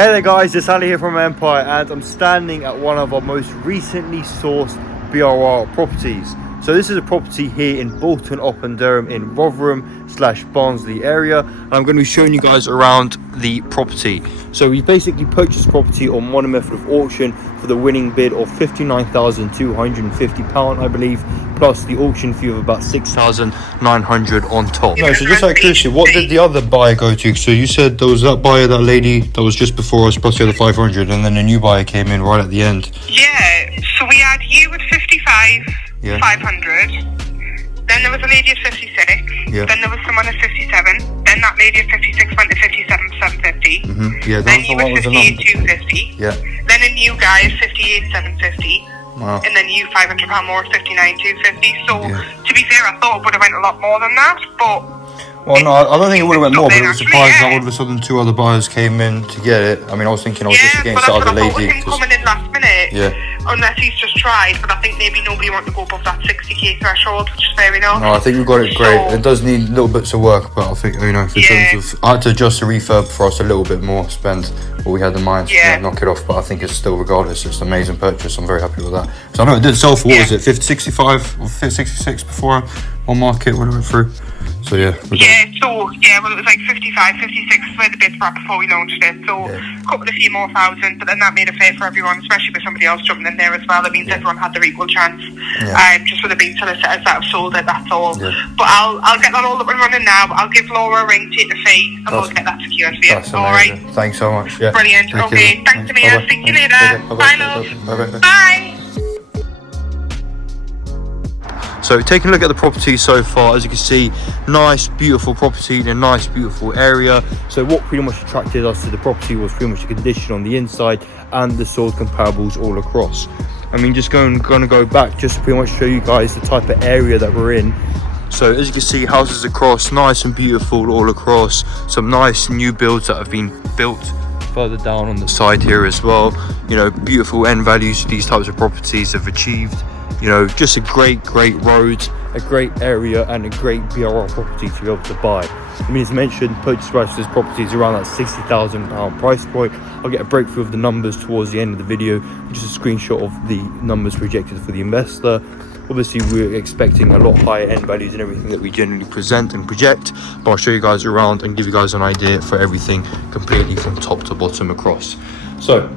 Hey there guys, it's Ali here from Empire and I'm standing at one of our most recently sourced BRR properties. So this is a property here in Bolton-upon-Durham in Rotherham/Barnsley area, and I'm going to be showing you guys around the property. So we basically purchased property on modern method of auction for the winning bid of £59,250, I believe, plus the auction fee of about £6,900 on top. No, so just out of curiosity, what did the other buyer go to? So you said there was that buyer, that lady that was just before us, plus the other 500, and then a new buyer came in right at the end. Yeah, so we had you at 500. Then there was a lady at 56. Yeah. Then there was someone at 57. Then that lady at 56 went to 57,750. Yeah, then you were 58,250. Yeah. Then a new guy at 58,750. Wow. And then you £500 more, 59,250. So Yeah. to be fair, I thought it would have went a lot more than that, but. Well, no, I don't think it would have went more, but it was surprising that all of Yeah. a sudden two other buyers came in to get it. I mean, I was thinking I was just Yeah, against but the that's other what I thought lady. with him coming in last minute. Yeah. Unless he's just tried, but I think maybe nobody wanted to go above that 60k threshold, which is fair enough. No, I think we got it great. So, It does need little bits of work, but I think, you know, in terms of, I had to adjust the refurb for us a little bit more, spend what we had in mind, knock it off. But I think it's still, regardless, it's an amazing purchase. I'm very happy with that. So I know it did sell for, what was it, 65 or 66 before on market when it went through. So well, it was like 55, 56 is where the bids were at before we launched it. So a couple of few more thousand, but then that made it fair for everyone, especially with somebody else jumping in there as well. That means everyone had their equal chance. Just with the being solicitors that have sold it, that's all. But I'll get that all up and running now. I'll give Laura a ring, take the fee, and we'll get that secured for you. All right. Thanks so much. Yeah. Brilliant. Okay. Thanks, Amir. Speak to you later. Bye, love. Bye. So taking a look at the property so far, as you can see, nice beautiful property in a nice beautiful area. So what pretty much attracted us to the property was pretty much the condition on the inside and the sold comparables all across. I mean, just going to go back just to pretty much show you guys the type of area that we're in. So as you can see, houses across, nice and beautiful all across. Some nice new builds that have been built further down on the side here as well. You know, beautiful end values these types of properties have achieved. You know, just a great road, a great area, and a great BRR property to be able to buy. I mean, as mentioned, purchase price of this property is around that £60,000 price point. I'll get a breakthrough of the numbers towards the end of the video, just a screenshot of the numbers projected for the investor. Obviously, we're expecting a lot higher end values and everything that we generally present and project, but I'll show you guys around and give you guys an idea for everything completely from top to bottom across. So,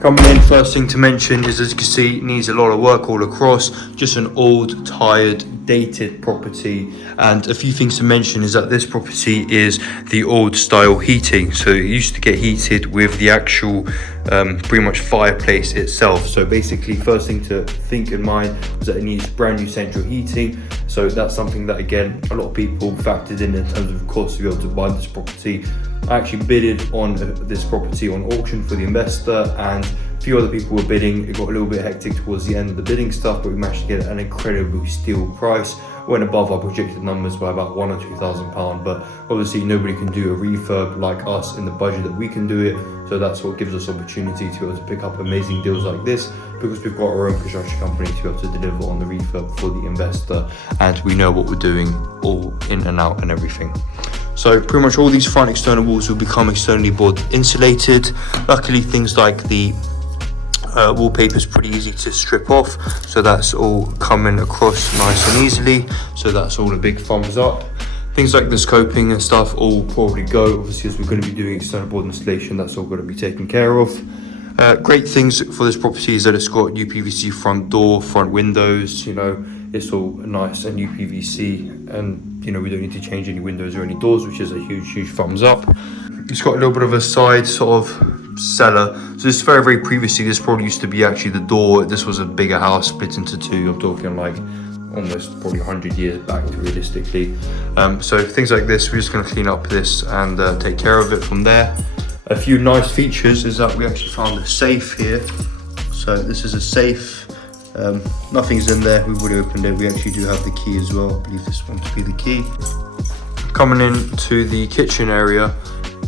coming in, first thing to mention is, as you can see, it needs a lot of work all across. Just an old, tired, dated property. And a few things to mention is that this property is the old style heating. So it used to get heated with the actual pretty much fireplace itself. So basically, first thing to think in mind is that it needs brand new central heating. So that's something that, again, a lot of people factored in terms of cost to be able to buy this property. I actually bidded on this property on auction for the investor, and a few other people were bidding. It got a little bit hectic towards the end of the bidding stuff, but we managed to get an incredible steal price. Went above our projected numbers by about £1,000 or £2,000, but obviously nobody can do a refurb like us in the budget that we can do it. So that's what gives us opportunity to be able to pick up amazing deals like this, because we've got our own construction company to be able to deliver on the refurb for the investor, and we know what we're doing all in and out and everything. So pretty much all these front external walls will become externally board insulated. Luckily, things like the wallpaper is pretty easy to strip off, so that's all coming across nice and easily. So that's all a big thumbs up. Things like the scoping and stuff all probably go, obviously, as we're going to be doing external board installation, that's all going to be taken care of. Great things for this property is that it's got UPVC front door, front windows. You know, it's all nice and UPVC, and you know, we don't need to change any windows or any doors, which is a huge thumbs up. It's got a little bit of a side sort of cellar. So this very previously, this probably used to be actually the door. This was a bigger house split into two. I'm talking like almost probably 100 years back realistically. So things like this, we're just going to clean up this and take care of it from there. A few nice features is that we actually found a safe here. So this is a safe. Nothing's in there. We've already opened it. We actually do have the key as well. I believe this one to be the key. Coming into the kitchen area,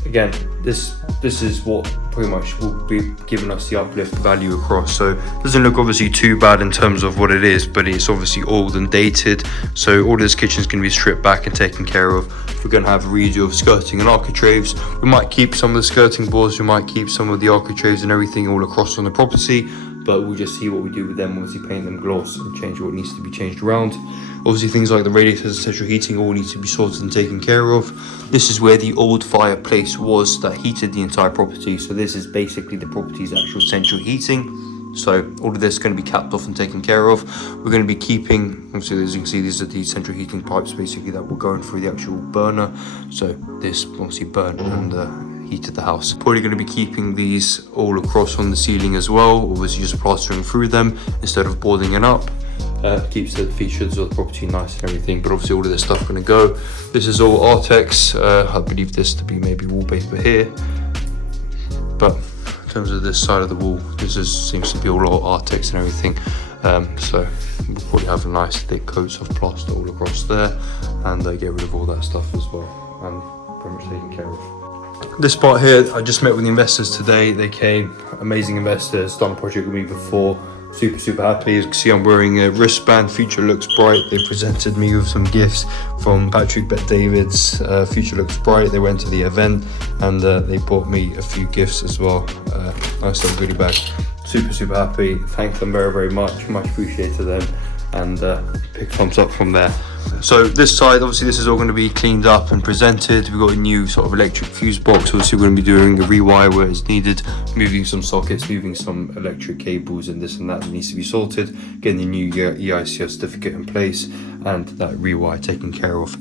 again, this this is what pretty much will be giving us the uplift value across. So it doesn't look obviously too bad in terms of what it is, but it's obviously old and dated. So all this kitchen is going to be stripped back and taken care of. We're going to have a redo of skirting and architraves. We might keep some of the skirting boards, we might keep some of the architraves and everything all across on the property, but we'll just see what we do with them. Obviously paint them gloss and change what needs to be changed around. Obviously things like the radiators and central heating all need to be sorted and taken care of. This is where the old fireplace was that heated the entire property. So this is basically the property's actual central heating. So all of this is going to be capped off and taken care of. We're going to be keeping, obviously as you can see, these are the central heating pipes basically that were going through the actual burner. So this obviously burned and heated the house. Probably going to be keeping these all across on the ceiling as well, or was just plastering through them instead of boarding it up. Keeps the features of the property nice and everything, but obviously all of this stuff going to go. This is all Artex. I believe this to be maybe wallpaper here, but in terms of this side of the wall, this seems to be all Artex and everything. So we'll probably have a nice thick coats of plaster all across there, and get rid of all that stuff as well, and pretty much taken care of. This part here, I just met with the investors today. They came, amazing investors, done a project with me before. Super happy. As you can see, I'm wearing a wristband. Future Looks Bright. They presented me with some gifts from Patrick Bet-David's Future Looks Bright. They went to the event and they bought me a few gifts as well. Nice little goodie bag. Super happy. Thank them very much appreciated them, and big thumbs up from there. So this side, obviously this is all going to be cleaned up and presented. We've got a new sort of electric fuse box. Obviously we're going to be doing a rewire where it's needed, moving some sockets, moving some electric cables and this and that needs to be sorted, getting the new EICR certificate in place and that rewire taken care of.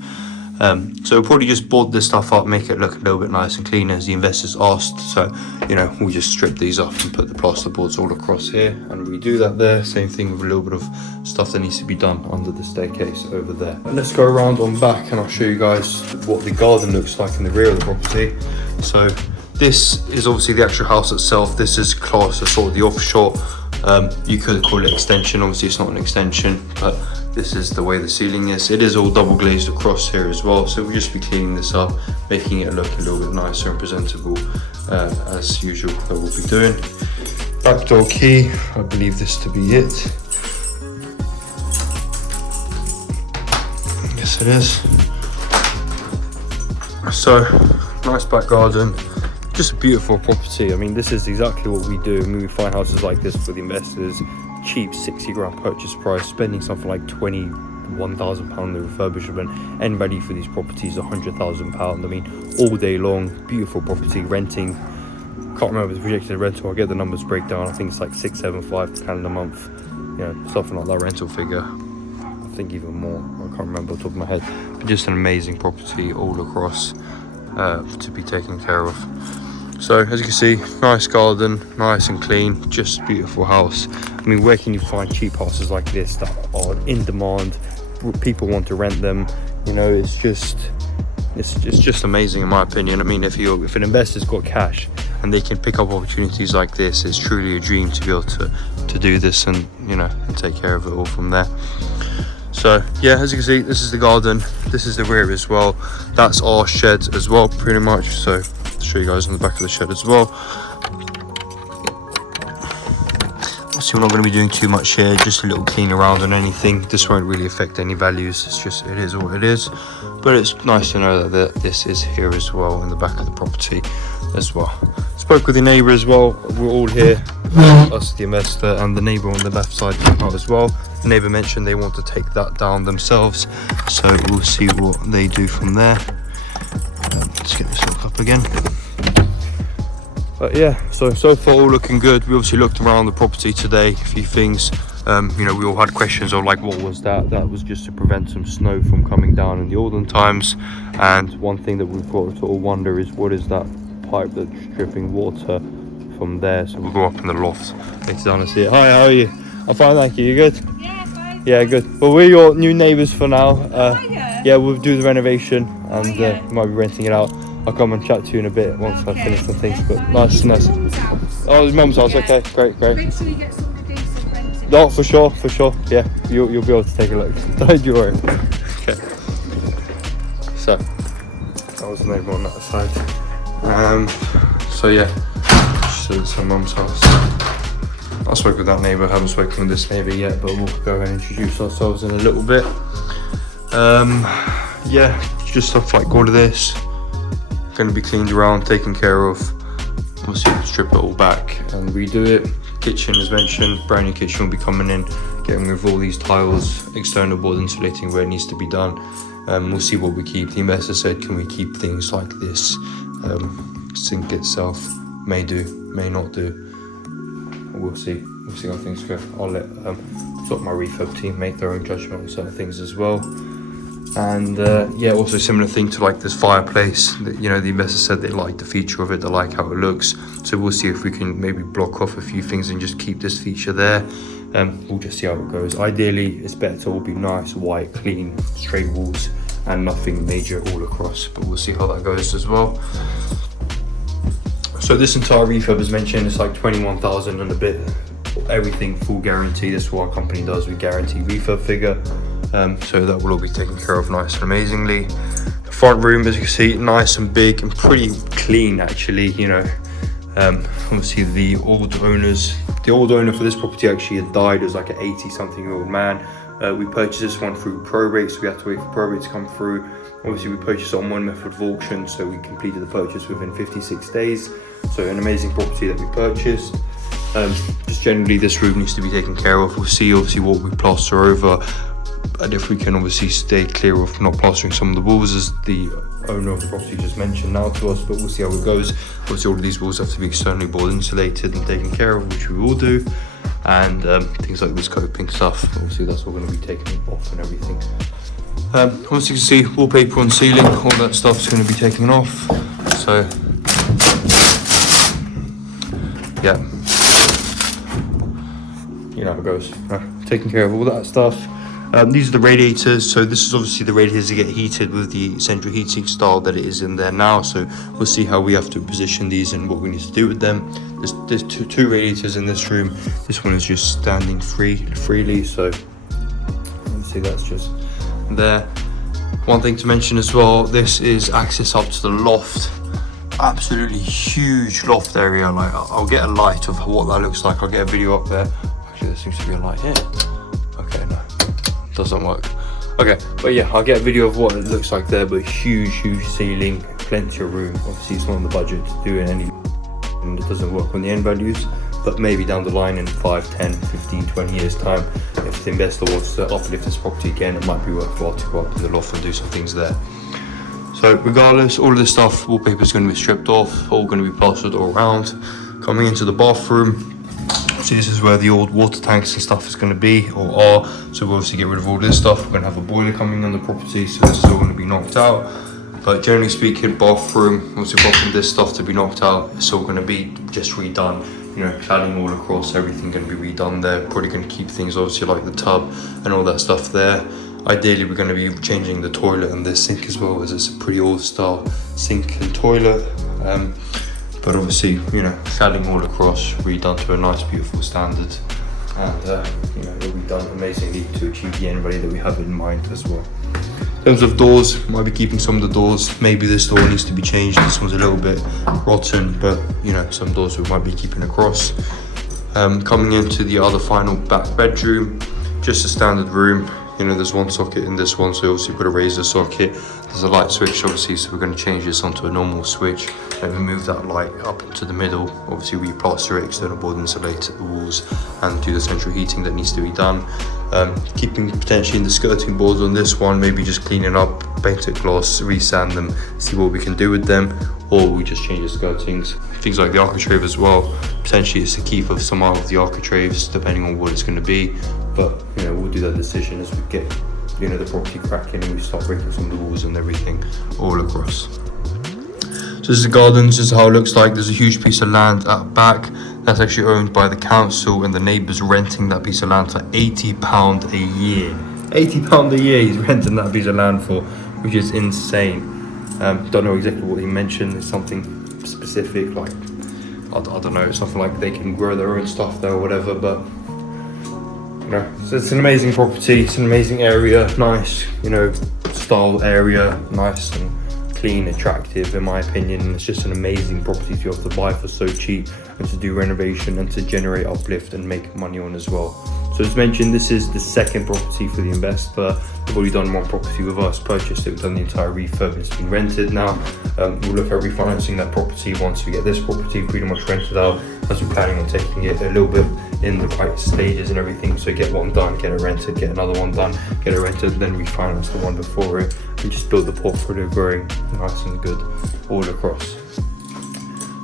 So we'll probably just board this stuff up, make it look a little bit nice and clean as the investors asked. So, you know, we'll just strip these off and put the plaster boards all across here and redo that there. Same thing with a little bit of stuff that needs to be done under the staircase over there. And let's go around on back and I'll show you guys what the garden looks like in the rear of the property. So this is obviously the actual house itself. This is classed as sort of the offshot. You could call it extension. Obviously it's not an extension, but this is the way the ceiling is. It is all double glazed across here as well, so we'll just be cleaning this up, making it look a little bit nicer and presentable as usual that we'll be doing. Back door key, I believe this to be it. Yes it is. So nice back garden, just a beautiful property. I mean, this is exactly what we do. I mean, we find houses like this for the investors, cheap 60 grand purchase price, spending something like £21,000 on the refurbishment, end value for these properties £100,000. I mean, all day long, beautiful property, renting. Can't remember the projected rental. I'll get the numbers breakdown. I think it's like £675 a month, you know, something like that rental figure. I think even more. I can't remember off the top of my head. But just an amazing property all across to be taken care of. So as you can see, nice garden, nice and clean, just beautiful house. I mean, where can you find cheap houses like this that are in demand? People want to rent them. You know, it's just amazing in my opinion. I mean, if an investor's got cash and they can pick up opportunities like this, it's truly a dream to be able to do this and, you know, and take care of it all from there. So yeah, as you can see, this is the garden, this is the rear as well. That's our shed as well, pretty much. So I'll show you guys on the back of the shed as well. So we're not going to be doing too much here, just a little clean around on anything. This won't really affect any values. It's just, it is what it is. But it's nice to know that this is here as well in the back of the property as well. Spoke with the neighbour as well. We're all here, us, the investor, and the neighbour on the left side came out as well. The neighbour mentioned they want to take that down themselves, so we'll see what they do from there. Let's get this look up again. But yeah, so far all looking good. We obviously looked around the property today, a few things. You know, we all had questions of like, what was that? That was just to prevent some snow from coming down in the olden times. And one thing that we've got to all wonder is, what is that pipe that's dripping water from there? So we'll go up in the loft later down and see it. Hi, how are you? I'm fine, thank you. You good? Yeah, fine. Yeah, good. Well, we're your new neighbours for now. Yeah. Yeah, we'll do the renovation and we might be renting it out. I'll come and chat to you in a bit once I've finished some things. But nice. Oh, his mum's house. Okay, great. Make sure you get something decent rented. No, for sure. Yeah, you'll be able to take a look. Don't you worry. Okay. So that was the neighbour on that side. So yeah, so it's her mum's house. I spoke with that neighbour, haven't spoken with this neighbour yet, but we'll go ahead and introduce ourselves in a little bit. Yeah, just stuff like all of this, going to be cleaned around, taken care of. Obviously we'll strip it all back and redo it. Kitchen, as mentioned, brand new kitchen will be coming in, getting rid of all these tiles, external board insulating where it needs to be done. We'll see what we keep. The investor said, can we keep things like this? Sink itself, may do, may not do. We'll see how things go. I'll let sort of my refurb team make their own judgment on certain things as well. And yeah, also similar thing to like this fireplace that, you know, the investor said they like the feature of it, they like how it looks. So we'll see if we can maybe block off a few things and just keep this feature there. We'll just see how it goes. Ideally, it's better to all be nice, white, clean, straight walls and nothing major all across, but we'll see how that goes as well. So this entire refurb, as mentioned, it's like 21,000 and a bit. Everything full guarantee. That's what our company does. We guarantee refurb figure. So that will all be taken care of nice and amazingly. The front room, as you can see, nice and big and pretty clean actually, you know. Obviously the old owner for this property actually had died. It was like an 80-something-year-old man. We purchased this one through probate, so we had to wait for probate to come through. Obviously we purchased it on one method of auction, so we completed the purchase within 56 days. So an amazing property that we purchased. Just generally this room needs to be taken care of. We'll see obviously what we plaster over, and if we can obviously stay clear of not plastering some of the walls, as the owner of the property just mentioned now to us, but we'll see how it goes. Obviously all of these walls have to be externally board insulated and taken care of, which we will do. And things like this coping stuff, obviously that's all going to be taken off and everything. Obviously you can see wallpaper on ceiling, all that stuff is going to be taken off. So yeah, you know how it goes. Taking care of all that stuff. These are the radiators. So this is obviously the radiators that get heated with the central heating style that it is in there now. So we'll see how we have to position these and what we need to do with them. There's two radiators in this room. This one is just standing freely. So obviously that's just there. One thing to mention as well, this is access up to the loft. Absolutely huge loft area. Like I'll get a light of what that looks like. I'll get a video up there. Actually, there seems to be a light here. Okay, no, doesn't work. Okay, but yeah, I'll get a video of what it looks like there. But huge ceiling, plenty of room. Obviously it's not on the budget to do any, and it doesn't work on the end values, but maybe down the line in 5, 10, 15, 20 years time, if the investor wants to uplift this property again, it might be worthwhile to go up to the loft and do some things there. So regardless, all of this stuff, wallpaper is going to be stripped off, all going to be plastered all around. Coming into the bathroom, so this is where the old water tanks and stuff is going to be, or are. So we'll obviously get rid of all this stuff. We're going to have a boiler coming on the property, so this is all going to be knocked out. But generally speaking, bathroom, obviously apart from this stuff to be knocked out, it's all going to be just redone. You know, cladding all across, everything going to be redone there. Probably going to keep things obviously like the tub and all that stuff there. Ideally, we're going to be changing the toilet and the sink as well, as it's a pretty old style sink and toilet. But obviously, you know, cladding all across, redone to a nice, beautiful standard. And, you know, it'll be done amazingly to achieve the end value that we have in mind as well. In terms of doors, might be keeping some of the doors. Maybe this door needs to be changed. This one's a little bit rotten, but, you know, some doors we might be keeping across. Coming into the other final back bedroom, just a standard room. You know, there's one socket in this one, so obviously put a razor socket. There's a light switch, obviously, so we're going to change this onto a normal switch. And we move that light up into the middle. Obviously, we plaster it, external board insulate the walls, and do the central heating that needs to be done. Keeping potentially in the skirting boards on this one, maybe just cleaning up, paint it gloss, resand them, see what we can do with them, or we just change the skirtings. Things like the architrave as well. Potentially, it's to keep of some of the architraves, depending on what it's going to be. But, you know, we'll do that decision as we get, you know, the property cracking and we start breaking some of the walls and everything all across. So this is the gardens, this is how it looks like. There's a huge piece of land at back that's actually owned by the council, and the neighbour's renting that piece of land for £80 a year. £80 a year he's renting that piece of land for, which is insane. Don't know exactly what he mentioned. It's something specific, like, I don't know, something like they can grow their own stuff there or whatever, but you know, so it's an amazing property, it's an amazing area, nice, you know, style area, nice and clean, attractive in my opinion, and it's just an amazing property to be able to buy for so cheap and to do renovation and to generate uplift and make money on as well. So as mentioned, this is the second property for the investor. We've already done one property with us, purchased it, we've done the entire refurb, it's been rented now. We'll look at refinancing that property once we get this property pretty much rented out, as we're planning on taking it a little bit in the right stages and everything. So get one done, get it rented, get another one done, get it rented, then refinance the one before it, and just build the portfolio growing nice and good all across.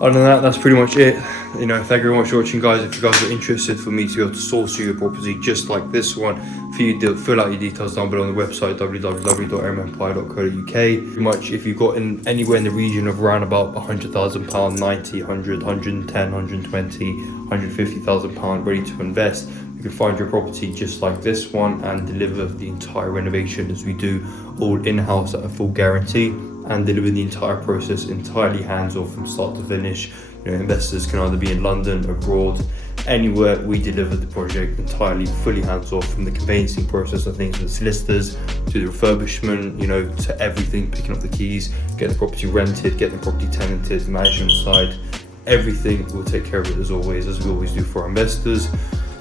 Other than that, that's pretty much it. You know, thank you very much for watching, guys. If you guys are interested for me to be able to source you a property just like this one, for you to fill out your details down below on the website www.airempire.co.uk. Pretty much, if you've got anywhere in the region of around about £100,000, 90, 100, 110, 120, 150,000 pound ready to invest, you can find your property just like this one and deliver the entire renovation, as we do all in-house at a full guarantee, and deliver the entire process entirely hands-off from start to finish. You know, investors can either be in London, abroad, anywhere. We deliver the project entirely, fully hands-off, from the conveyancing process of things with solicitors to the refurbishment, you know, to everything, picking up the keys, getting the property rented, getting the property tenanted, the management side, everything. We'll take care of it as we always do for our investors.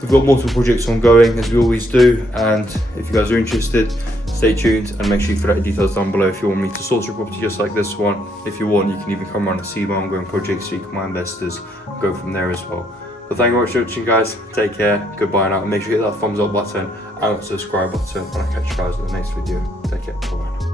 We've got multiple projects ongoing, as we always do, and if you guys are interested, stay tuned and make sure you fill out your details down below if you want me to source your property just like this one. If you want, you can even come around and see my ongoing projects, speak with my investors, go from there as well. But thank you very much for watching, guys. Take care, goodbye now, and make sure you hit that thumbs up button and that subscribe button, and I'll catch you guys in the next video. Take care, bye.